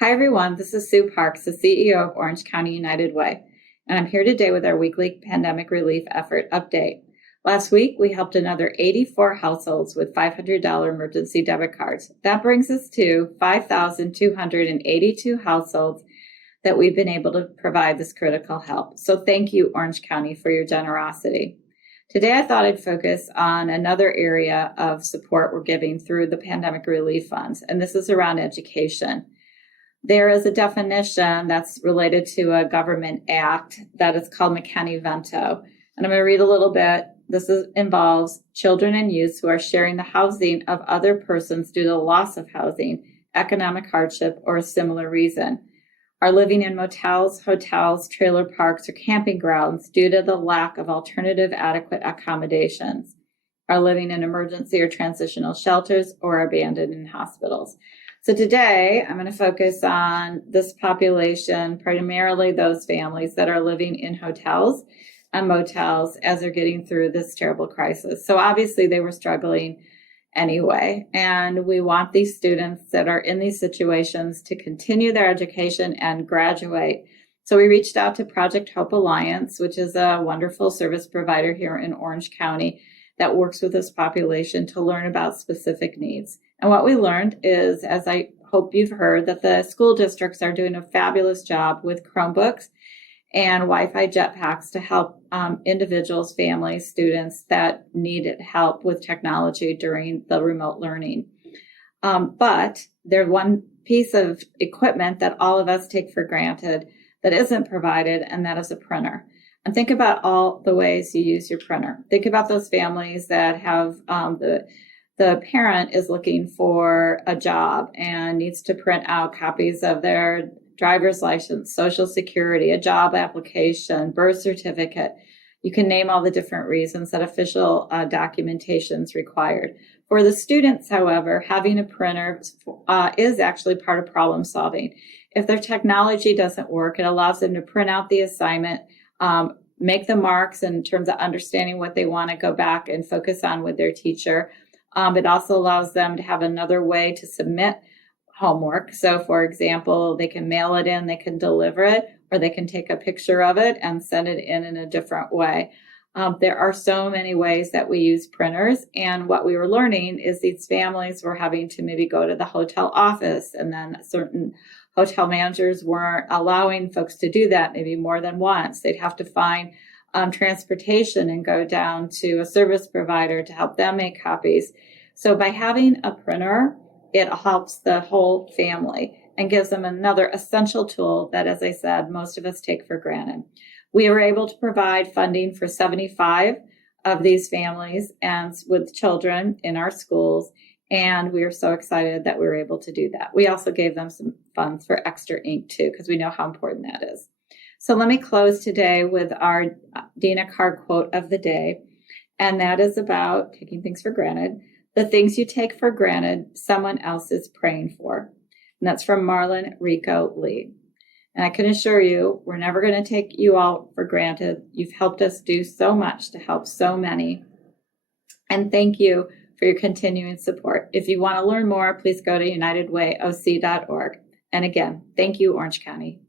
Hi everyone, this is Sue Parks, the CEO of Orange County United Way, and I'm here today with our weekly pandemic relief effort update. Last week, we helped another 84 households with $500 emergency debit cards. That brings us to 5,282 households that we've been able to provide this critical help. So thank you, Orange County, for your generosity. Today, I thought I'd focus on another area of support we're giving through the pandemic relief funds, and this is around education. There is a definition that's related to a government act that is called Mckinney-Vento. And I'm going to read a little bit. Involves children and youth who are sharing the housing of other persons due to the loss of housing, economic hardship, or a similar reason, are living in motels, hotels, trailer parks, or camping grounds due to the lack of alternative adequate accommodations, are living in emergency or transitional shelters, or abandoned in hospitals. So today, I'm going to focus on this population, primarily those families that are living in hotels and motels as they're getting through this terrible crisis. So obviously, they were struggling anyway, and we want these students that are in these situations to continue their education and graduate. So we reached out to Project Hope Alliance, which is a wonderful service provider here in Orange County that works with this population to learn about specific needs. And what we learned is, as I hope you've heard, that the school districts are doing a fabulous job with Chromebooks and Wi-Fi jetpacks to help individuals, families, students that needed help with technology during the remote learning. But there's one piece of equipment that all of us take for granted that isn't provided, and that is a printer. And think about all the ways you use your printer. Think about those families that have the parent is looking for a job and needs to print out copies of their driver's license, social security, a job application, birth certificate. You can name all the different reasons that official documentation is required. For the students, however, having a printer is actually part of problem solving. If their technology doesn't work, it allows them to print out the assignment, make the marks in terms of understanding what they want to go back and focus on with their teacher. It also allows them to have another way to submit homework. So, for example, they can mail it in, they can deliver it, or they can take a picture of it and send it in a different way. There are so many ways that we use printers. And what we were learning is these families were having to maybe go to the hotel office, and then certain hotel managers weren't allowing folks to do that maybe more than once. They'd have to find transportation and go down to a service provider to help them make copies. So by having a printer, it helps the whole family and gives them another essential tool that, as I said, most of us take for granted. We were able to provide funding for 75 of these families and with children in our schools, and we are so excited that we were able to do that. We also gave them some funds for extra ink too, because we know how important that is. So let me close today with our Dina Card quote of the day, and that is about taking things for granted. The things you take for granted, someone else is praying for. And that's from Marlon Rico Lee. And I can assure you, we're never going to take you all for granted. You've helped us do so much to help so many. And thank you for your continuing support. If you want to learn more, please go to unitedwayoc.org. And again, thank you, Orange County.